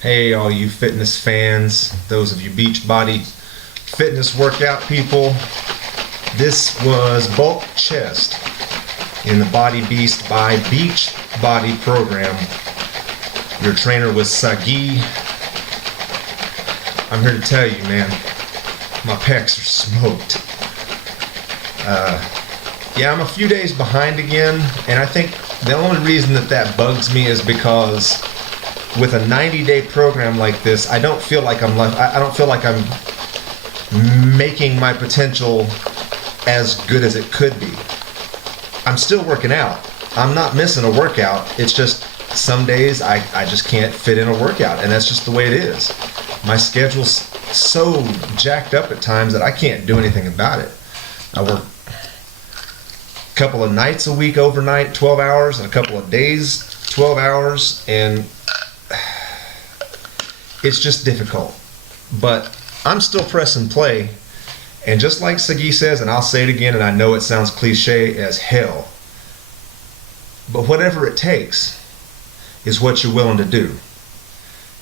Hey, all you fitness fans, those of you Beachbody fitness workout people. This was bulk chest in the Body Beast by Beachbody program. Your trainer was Sagi. I'm here to tell you, man, my pecs are smoked. Yeah, I'm a few days behind again, and I think the only reason that bugs me is because with a 90-day program like this, I don't feel like I'm making my potential as good as it could be. I'm still working out. I'm not missing a workout. It's just some days I just can't fit in a workout, and that's just the way it is. My schedule's so jacked up at times that I can't do anything about it. I work a couple of nights a week overnight, 12 hours, and a couple of days, 12 hours, and it's just difficult. But I'm still pressing play, and just like Sagi says, and I'll say it again, and I know it sounds cliche as hell, but whatever it takes is what you're willing to do.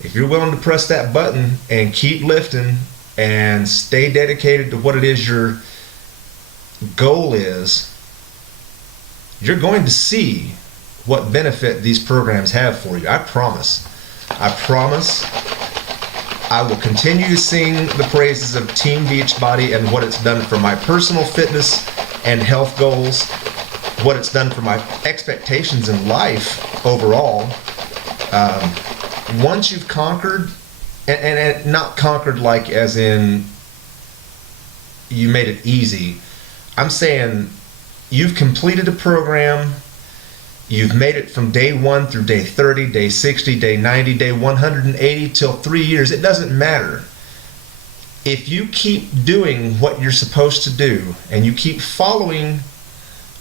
If you're willing to press that button and keep lifting and stay dedicated to what it is your goal is, you're going to see what benefit these programs have for you. I promise. I promise. I will continue to sing the praises of Team Beachbody and what it's done for my personal fitness and health goals, what it's done for my expectations in life overall. Once you've conquered, and not conquered like as in you made it easy, I'm saying you've completed a program, you've made it from day 1 through day 30, day 60, day 90, day 180 till 3 years. It doesn't matter. If you keep doing what you're supposed to do and you keep following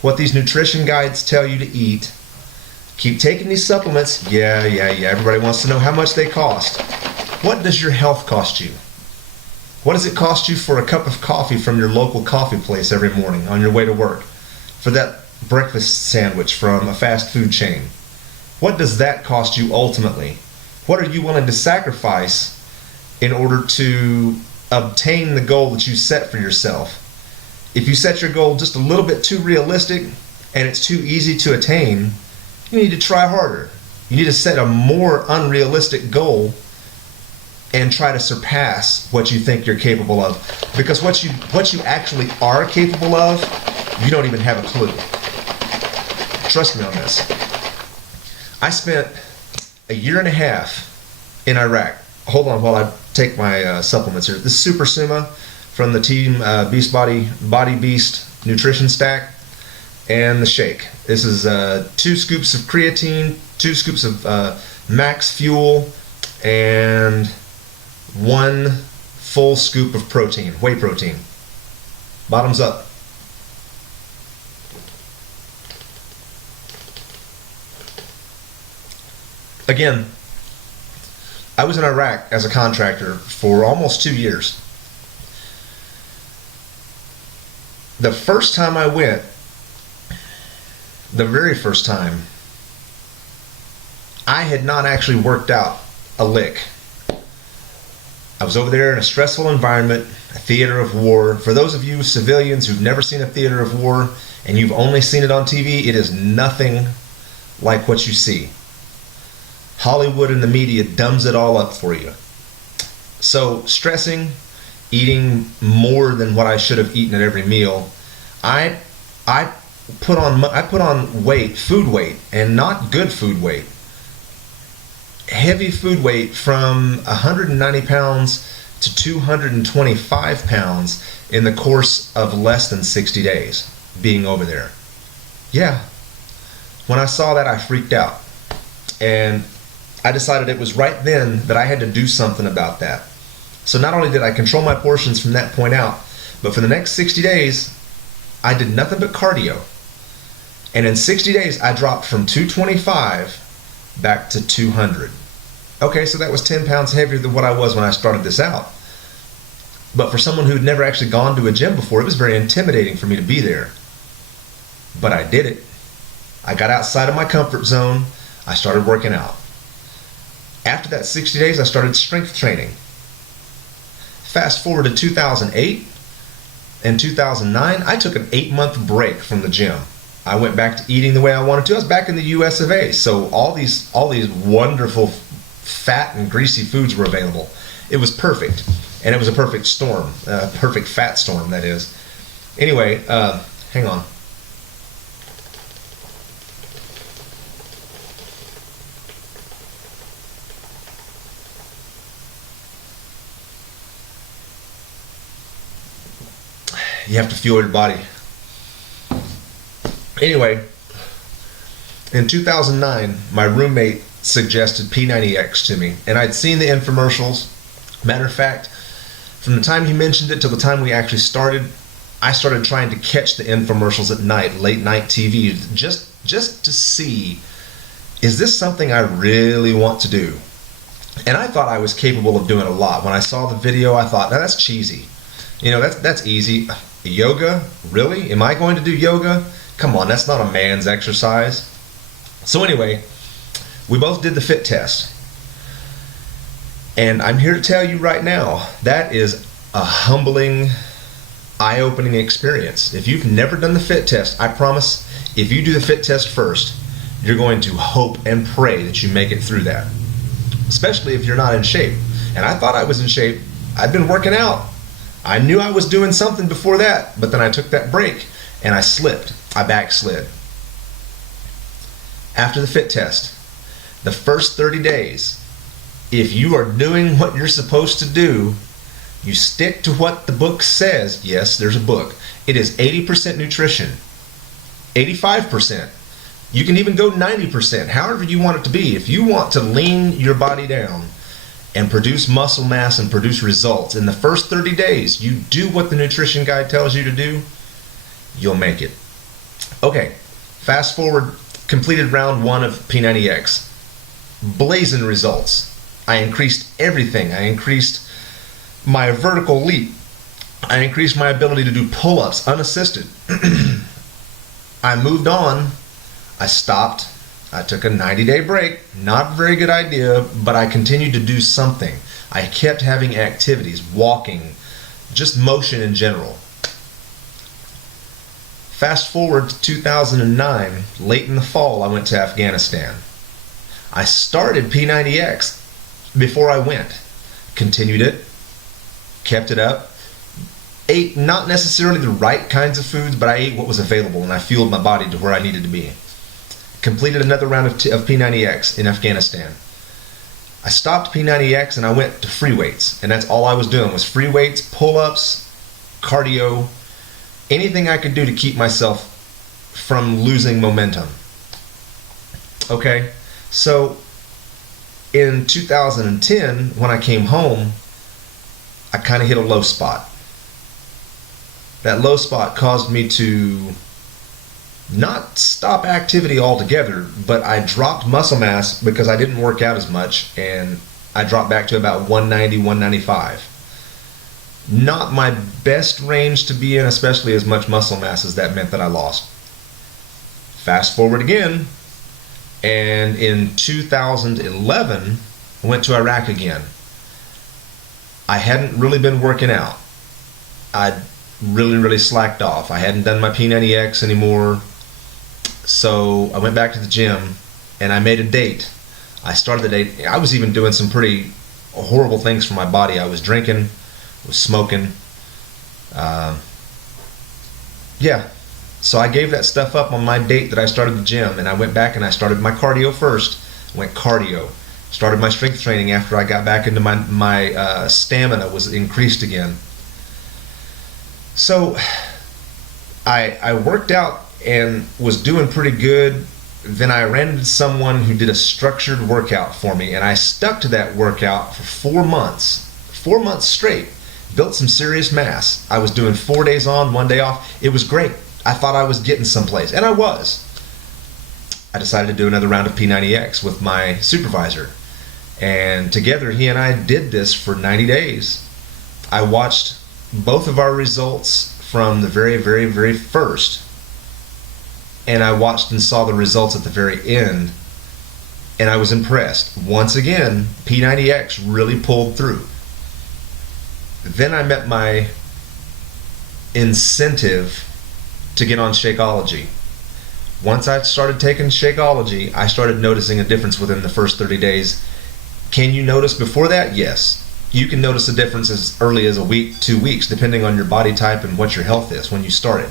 what these nutrition guides tell you to eat, keep taking these supplements, yeah, everybody wants to know how much they cost. What does your health cost you? What does it cost you for a cup of coffee from your local coffee place every morning on your way to work? For that breakfast sandwich from a fast food chain? What does that cost you ultimately? What are you willing to sacrifice in order to obtain the goal that you set for yourself? If you set your goal just a little bit too realistic and it's too easy to attain, you need to try harder. You need to set a more unrealistic goal and try to surpass what you think you're capable of. Because what you actually are capable of, you don't even have a clue. Trust me on this. I spent a year and a half in Iraq. Hold on while I take my supplements here. This is Super Suma from the Team Beachbody Body Beast Nutrition Stack and the shake. This is 2 scoops of creatine, 2 scoops of max fuel, and 1 full scoop of protein, whey protein. Bottoms up. Again, I was in Iraq as a contractor for almost 2 years. The first time I went, the very first time, I had not actually worked out a lick. I was over there in a stressful environment, a theater of war. For those of you civilians who've never seen a theater of war and you've only seen it on TV, it is nothing like what you see. Hollywood and the media dumbs it all up for you. So stressing, eating more than what I should have eaten at every meal, I put on weight, food weight, and not good food weight. Heavy food weight from 190 pounds to 225 pounds in the course of less than 60 days being over there. Yeah. When I saw that, I freaked out. And I decided it was right then that I had to do something about that. So not only did I control my portions from that point out, but for the next 60 days, I did nothing but cardio. And in 60 days, I dropped from 225 back to 200. Okay, so that was 10 pounds heavier than what I was when I started this out. But for someone who'd never actually gone to a gym before, it was very intimidating for me to be there. But I did it. I got outside of my comfort zone. I started working out. After that 60 days, I started strength training. Fast forward to 2008 and 2009, I took an 8-month break from the gym. I went back to eating the way I wanted to. I was back in the US of A, so all these wonderful fat and greasy foods were available. It was perfect, and it was a perfect storm, perfect fat storm, that is. Anyway, hang on. You have to fuel your body. Anyway, in 2009, my roommate suggested P90X to me, and I'd seen the infomercials. Matter of fact, from the time he mentioned it till the time we actually started, I started trying to catch the infomercials at night, late night TV, just to see, is this something I really want to do? And I thought I was capable of doing a lot. When I saw the video, I thought, now that's cheesy. You know, that's easy. Yoga? Really? Am I going to do yoga? Come on, that's not a man's exercise. So anyway, we both did the fit test. And I'm here to tell you right now, that is a humbling, eye-opening experience. If you've never done the fit test, I promise, if you do the fit test first, you're going to hope and pray that you make it through that. Especially if you're not in shape. And I thought I was in shape. I'd been working out. I knew I was doing something before that, but then I took that break and I slipped. I backslid. After the fit test, the first 30 days, if you are doing what you're supposed to do, you stick to what the book says. Yes, there's a book. It is 80% nutrition, 85%. You can even go 90%, however you want it to be. If you want to lean your body down and produce muscle mass and produce results, in the first 30 days, you do what the nutrition guide tells you to do, you'll make it. Okay, fast forward, completed round 1 of P90X. Blazing results. I increased everything. I increased my vertical leap. I increased my ability to do pull-ups unassisted. I moved on. I stopped. I took a 90-day break. Not a very good idea, but I continued to do something. I kept having activities, walking, just motion in general. Fast forward to 2009, late in the fall, I went to Afghanistan. I started P90X before I went. Continued it, kept it up, ate not necessarily the right kinds of foods, but I ate what was available and I fueled my body to where I needed to be. Completed another round of P90X in Afghanistan. I stopped P90X and I went to free weights, and that's all I was doing was free weights, pull-ups, cardio, anything I could do to keep myself from losing momentum. Okay, so in 2010, when I came home, I kind of hit a low spot. That low spot caused me to not stop activity altogether, but I dropped muscle mass because I didn't work out as much, and I dropped back to about 190, 195. Not my best range to be in, especially as much muscle mass as that meant that I lost. Fast forward again, and in 2011, I went to Iraq again. I hadn't really been working out. I'd really slacked off. I hadn't done my P90X anymore. So I went back to the gym and I made a date. I started the date. I was even doing some pretty horrible things for my body. I was drinking, was smoking. Yeah. So I gave that stuff up on my date that I started the gym, and I went back and I started my cardio first. Went cardio. Started my strength training after I got back into my stamina was increased again. So I worked out and was doing pretty good. Then I ran into someone who did a structured workout for me, and I stuck to that workout for 4 months. 4 months straight. Built some serious mass. I was doing 4 days on, 1 day off. It was great. I thought I was getting someplace, and I was. I decided to do another round of P90X with my supervisor, and together he and I did this for 90 days. I watched both of our results from the very first, and I watched and saw the results at the very end. And I was impressed. Once again, P90X really pulled through. Then I met my incentive to get on Shakeology. Once I started taking Shakeology, I started noticing a difference within the first 30 days. Can you notice before that? Yes. You can notice a difference as early as a week, 2 weeks, depending on your body type and what your health is when you started.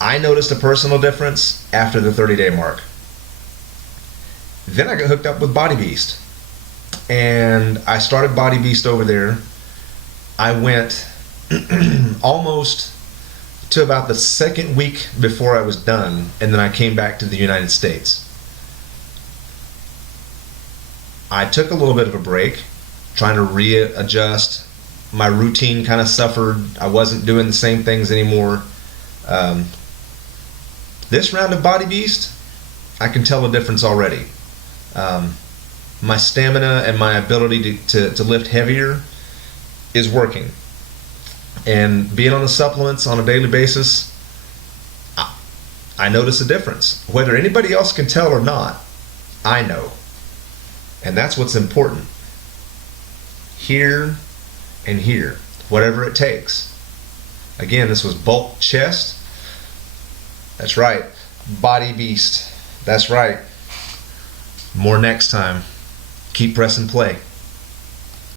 I noticed a personal difference after the 30-day mark. Then I got hooked up with Body Beast. And I started Body Beast over there. I went almost to about the second week before I was done, and then I came back to the United States. I took a little bit of a break, trying to readjust. My routine kind of suffered. I wasn't doing the same things anymore. This round of Body Beast, I can tell a difference already. My stamina and my ability to lift heavier is working. And being on the supplements on a daily basis, I notice a difference. Whether anybody else can tell or not, I know. And that's what's important. Here and here, whatever it takes. Again, this was bulk chest. That's right. Body Beast. That's right. More next time. Keep pressing play.